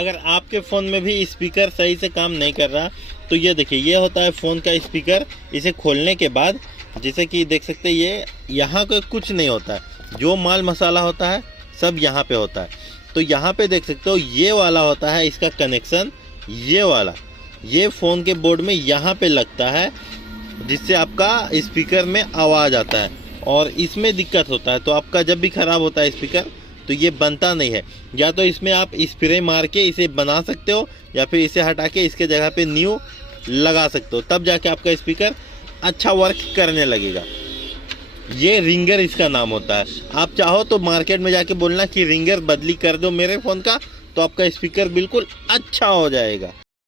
अगर आपके फ़ोन में भी स्पीकर सही से काम नहीं कर रहा तो ये देखिए, ये होता है फ़ोन का स्पीकर। इसे खोलने के बाद जैसे कि देख सकते हैं, ये यहाँ पे कुछ नहीं होता है, जो माल मसाला होता है सब यहाँ पे होता है। तो यहाँ पे देख सकते हो ये वाला होता है इसका कनेक्शन, ये वाला ये फ़ोन के बोर्ड में यहाँ पे लगता है, जिससे आपका स्पीकर में आवाज़ आता है और इसमें दिक्कत होता है। तो आपका जब भी ख़राब होता है स्पीकर तो ये बनता नहीं है। या तो इसमें आप स्प्रे मार के इसे बना सकते हो या फिर इसे हटा के इसके जगह पे न्यू लगा सकते हो, तब जाके आपका स्पीकर अच्छा वर्क करने लगेगा। ये रिंगर इसका नाम होता है। आप चाहो तो मार्केट में जाके बोलना कि रिंगर बदली कर दो मेरे फ़ोन का, तो आपका स्पीकर बिल्कुल अच्छा हो जाएगा।